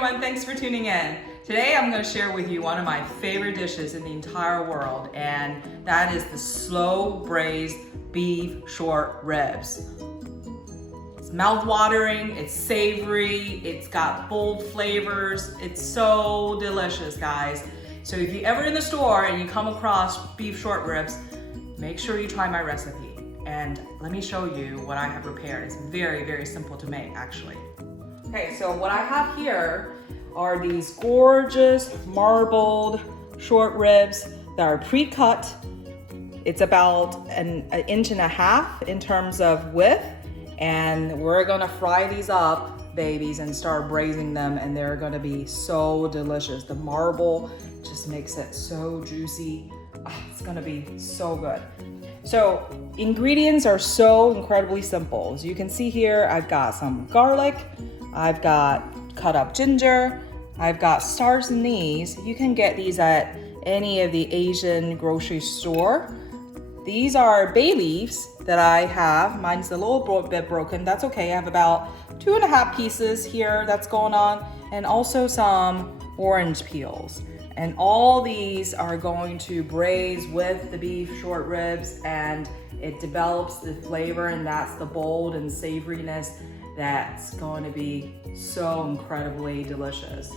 everyone, thanks for tuning in. Today I'm going to share with you one of my favorite dishes in the entire world, and that is the slow braised beef short ribs. It's mouth-watering, it's savory, it's got bold flavors, it's so delicious, guys. So if you're ever in the store and you come across beef short ribs, make sure you try my recipe. And let me show you what I have prepared. It's very, very simple to make, actually. Okay, so what I have here are these gorgeous marbled short ribs that are pre-cut. It's about an inch and a half in terms of width, and we're gonna fry these up, babies, and start braising them, and they're gonna be so delicious. The marble just makes it so juicy. It's gonna be so good. So ingredients are so incredibly simple. As you can see here, I've got some garlic, I've got cut up ginger, I've got stars anise. You can get these at any of the Asian grocery store. These are bay leaves that I have. Mine's a little bit broken. That's okay. I have about 2.5 pieces here that's going on, and also some orange peels. And all these are going to braise with the beef short ribs, and it develops the flavor, and that's the bold and savoriness that's going to be so incredibly delicious.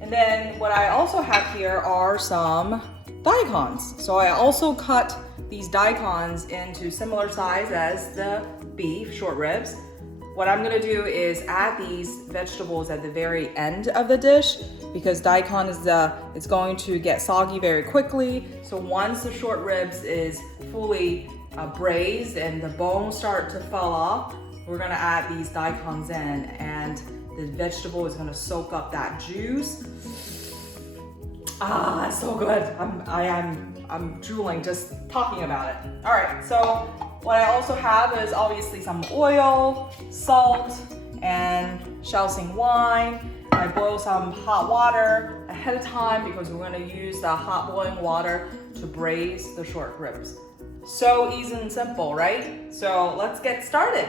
And then what I also have here are some daikons. So I also cut these daikons into similar size as the beef short ribs. What I'm gonna do is add these vegetables at the very end of the dish, because daikon is going to get soggy very quickly. So once the short ribs is fully braised and the bones start to fall off, we're gonna add these daikons in, and the vegetable is gonna soak up that juice. It's so good. I'm drooling just talking about it. All right, so what I also have is obviously some oil, salt, and Shaoxing wine. I boil some hot water ahead of time because we're gonna use the hot boiling water to braise the short ribs. So easy and simple, right? So let's get started.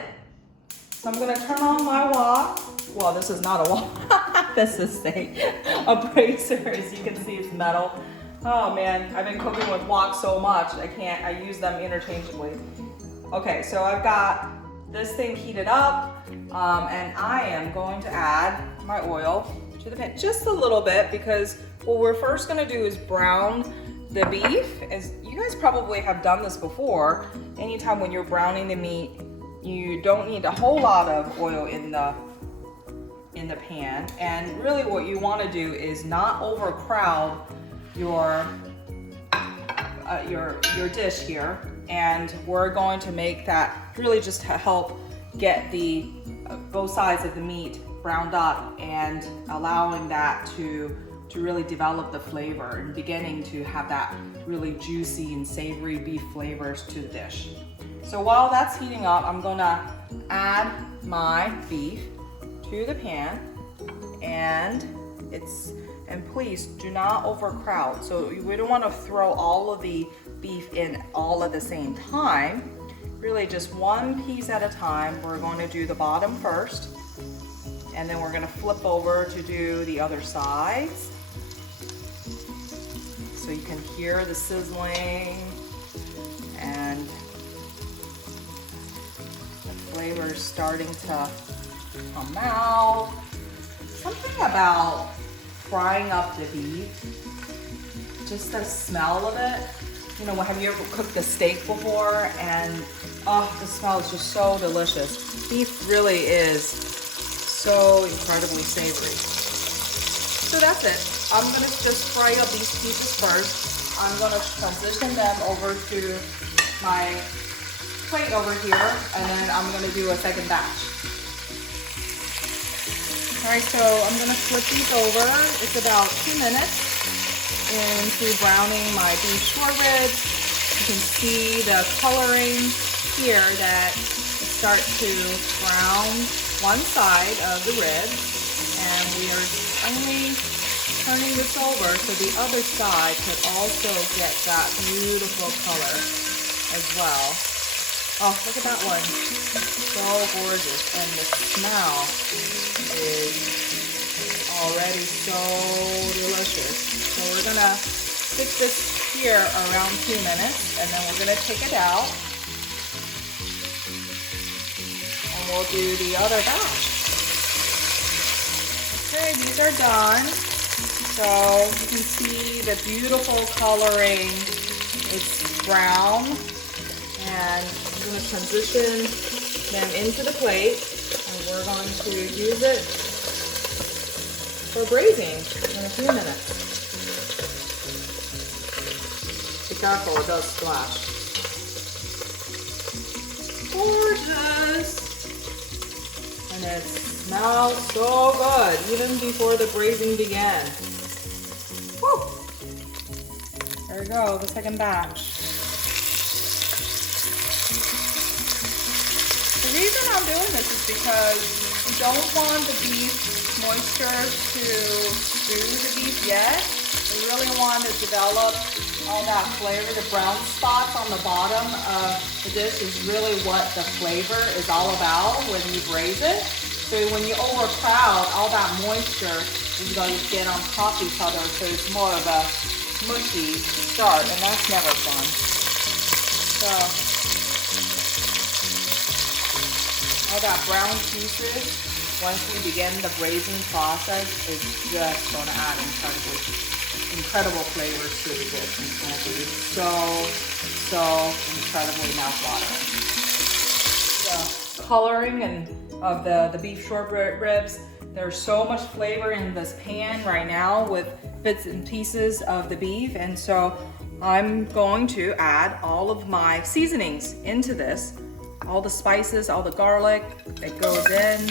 So I'm gonna turn on my wok. Well, this is not a wok. This is a braiser. As you can see, it's metal. Oh man, I've been cooking with woks so much, I use them interchangeably. Okay, so I've got this thing heated up, and I am going to add my oil to the pan, just a little bit, because what we're first gonna do is brown the beef. As you guys probably have done this before, anytime when you're browning the meat, you don't need a whole lot of oil in the pan. And really what you want to do is not overcrowd your dish here. And we're going to make that really just to help get the both sides of the meat browned up, and allowing that to really develop the flavor and beginning to have that really juicy and savory beef flavors to the dish. So while that's heating up, I'm gonna add my beef to the pan, and please do not overcrowd. So we don't want to throw all of the beef in all at the same time. Really just one piece at a time. We're going to do the bottom first, and then we're going to flip over to do the other sides. So you can hear the sizzling and flavor starting to come out. Something about frying up the beef, just the smell of it. You know, have you ever cooked a steak before? And the smell is just so delicious. Beef really is so incredibly savory. So that's it. I'm gonna just fry up these pieces first. I'm gonna transition them over to my plate over here, and then I'm gonna do a second batch. All right, so I'm gonna flip these over. It's about 2 minutes into browning my beef short ribs. You can see the coloring here that starts to brown one side of the rib, and we are only turning this over so the other side could also get that beautiful color as well. Oh, look at that one. So gorgeous. And the smell is all already so delicious. So we're gonna stick this here around 2 minutes, and then we're gonna take it out. And we'll do the other batch. Okay, these are done. So you can see the beautiful coloring. It's brown. And I'm going to transition them into the plate. And we're going to use it for braising in a few minutes. Be careful, it does splash. Gorgeous! And it smells so good, even before the braising began. Woo! There we go, the second batch. The reason I'm doing this is because we don't want the beef moisture to stew the beef yet. We really want to develop all that flavor. The brown spots on the bottom of the dish is really what the flavor is all about when you braise it. So when you overcrowd, all that moisture is going to get on top of each other, so it's more of a mushy start, and that's never fun. So all that brown juices, once we begin the braising process, is just going to add incredible flavors to the dish. It's going to be so incredibly mouth-watering. The coloring of the beef short ribs, there's so much flavor in this pan right now with bits and pieces of the beef, and so I'm going to add all of my seasonings into this. All the spices, all the garlic that goes in.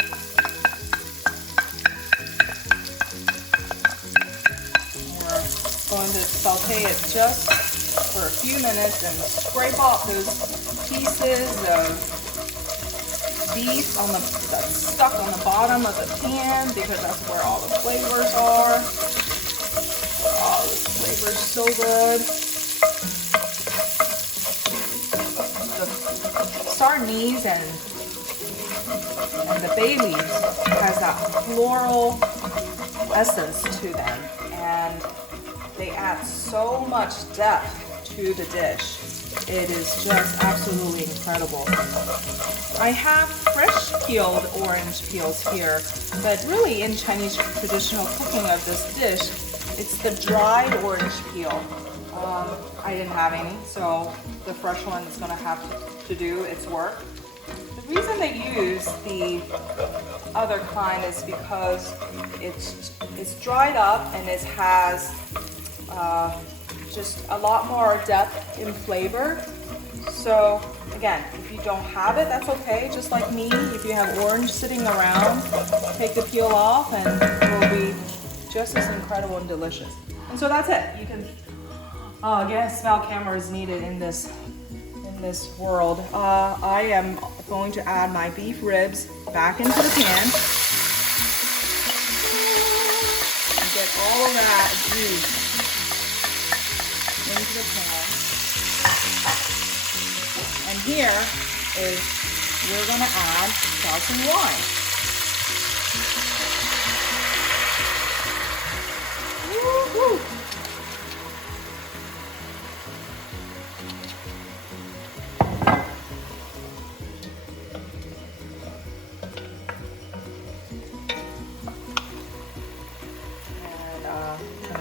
We're going to saute it just for a few minutes and scrape off those pieces of beef that's stuck on the bottom of the pan, because that's where all the flavors are. Oh, this flavor is so good. Sardines and the bay leaves has that floral essence to them, and they add so much depth to the dish. It is just absolutely incredible. I have fresh peeled orange peels here, but really in Chinese traditional cooking of this dish, it's the dried orange peel. I didn't have any, so the fresh one is going to have to do its work. The reason they use the other kind is because it's dried up and it has just a lot more depth in flavor. So again, if you don't have it, that's okay. Just like me, if you have orange sitting around, take the peel off and it will be just as incredible and delicious. And so that's it. You can, again, smell camera is needed in this world. I am going to add my beef ribs back into the pan and get all of that juice into the pan. And here is, we're going to add Shaoxing wine. Woo-hoo.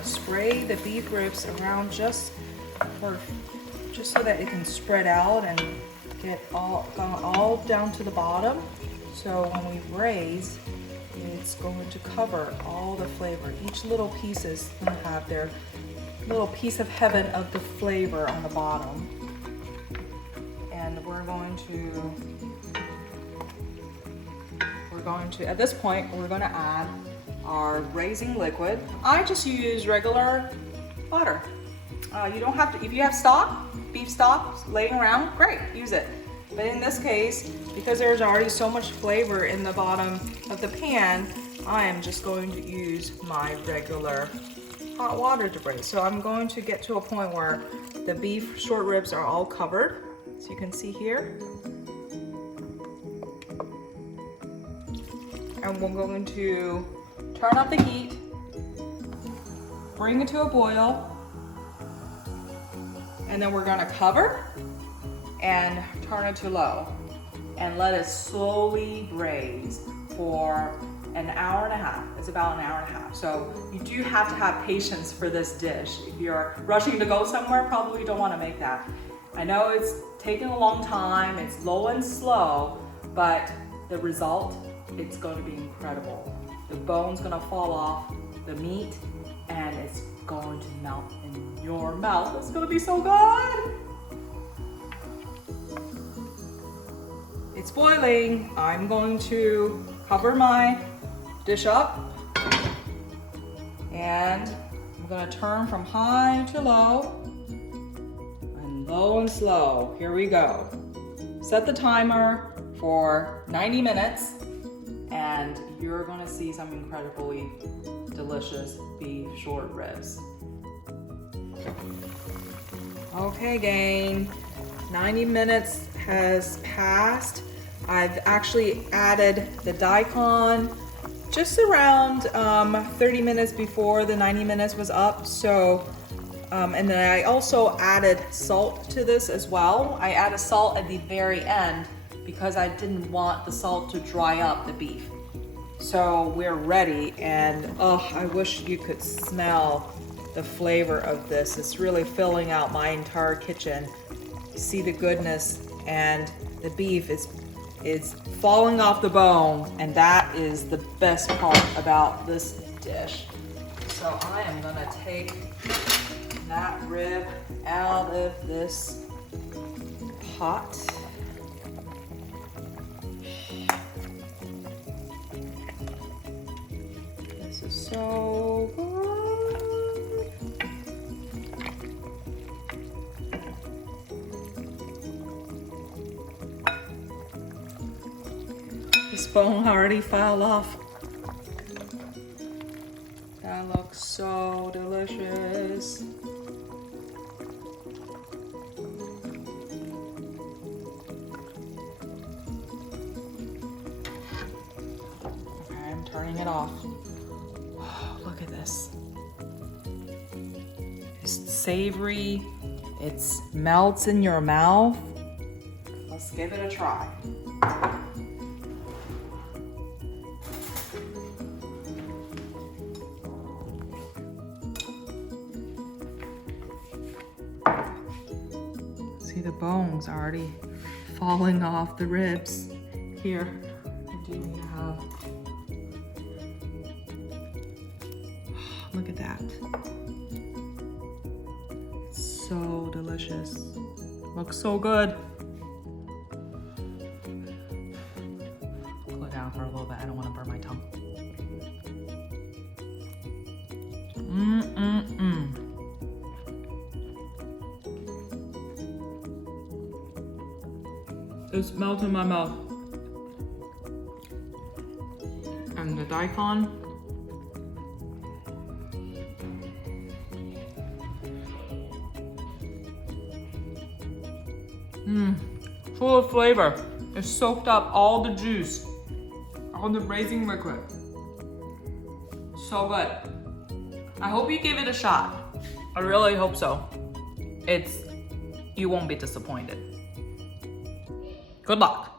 Spray the beef ribs around just so that it can spread out and get all down to the bottom. So when we braise, it's going to cover all the flavor. Each little piece is going to have their little piece of heaven of the flavor on the bottom. And we're going to, at this point, we're going to add our braising liquid. I just use regular water. You don't have to, if you have stock, beef stock laying around, great, use it. But in this case, because there's already so much flavor in the bottom of the pan, I am just going to use my regular hot water to braise. So I'm going to get to a point where the beef short ribs are all covered. So you can see here. And we're going to turn up the heat Bring it to a boil. And then we're gonna cover and turn it to low and let it slowly braise for an hour and a half. It's about an hour and a half. So you do have to have patience for this dish. If you're rushing to go somewhere, probably don't want to make that. I know it's taking a long time, it's low and slow, but the result, it's going to be incredible. The bone's gonna fall off, the meat, and it's going to melt in your mouth. It's gonna be so good. It's boiling. I'm going to cover my dish up and I'm gonna turn from high to low and low and slow. Here we go. Set the timer for 90 minutes and you're gonna see some incredibly delicious beef short ribs. Okay, gang, 90 minutes has passed. I've actually added the Daikon just around 30 minutes before the 90 minutes was up. So, and then I also added salt to this as well. I added salt at the very end because I didn't want the salt to dry up the beef. So we're ready, and oh, I wish you could smell the flavor of this. It's really filling out my entire kitchen. You see the goodness, and the beef is falling off the bone, and that is the best part about this dish. So I am gonna take that rib out of this pot. This is so good. This bone already fell off. That looks so delicious. Okay, I'm turning it off. Oh, look at this. It's savory. It melts in your mouth. Let's give it a try. See, the bones already falling off the ribs. Here, I do have. Look at that. It's so delicious. Looks so good. Cool it down for a little bit. I don't want to burn my tongue. It's melting in my mouth. And the Daikon. Full of flavor. It soaked up all the juice, all the braising liquid. So good. I hope you give it a shot. I really hope so. You won't be disappointed. Good luck.